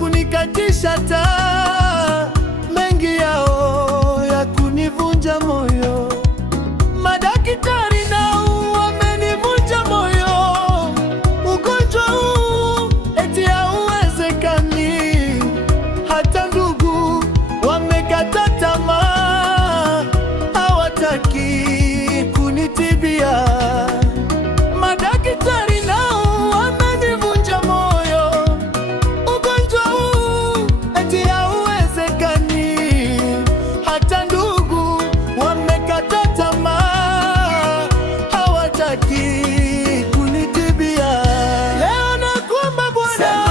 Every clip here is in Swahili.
kunikatisha tamaa, mengi yao ya kunivunja moyo. Madaktari nao wamenivunja moyo, ugonjwa huu eti hauwezekani. Hata ndugu wamekata tamaa, hawataki kunitibia. Madaktari nao wamenivunja moyo, ugonjwa huu eti hauwezekani. Hata ndugu wamekata tamaa, hawataki kunitibia. Leo nakuomba Bwana,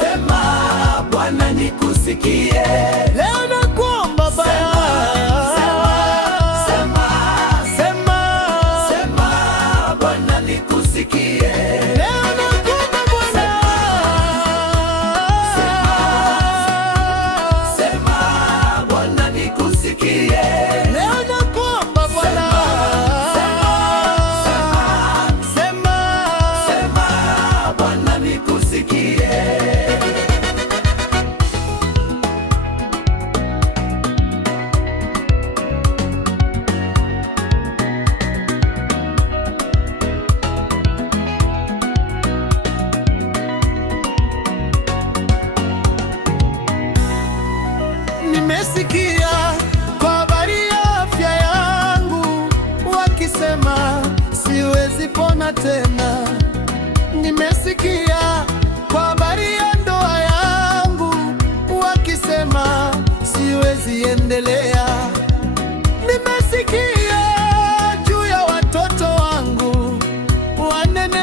sema Bwana nikusikie. leo nakuomba Baba, Sema Bwana nikusikie. leo nakuomba Bwana, Sema Bwana nikusikie. leo nakuomba Bwana, sema Sema Bwana nikusikie. Nimesikia kwa habari ya afya yangu, wakisema siwezi pona tena. Nimesikia kwa habari ya ndoa yangu, wakisema siwezi endelea. Nimesikia juu ya watoto wangu, wanene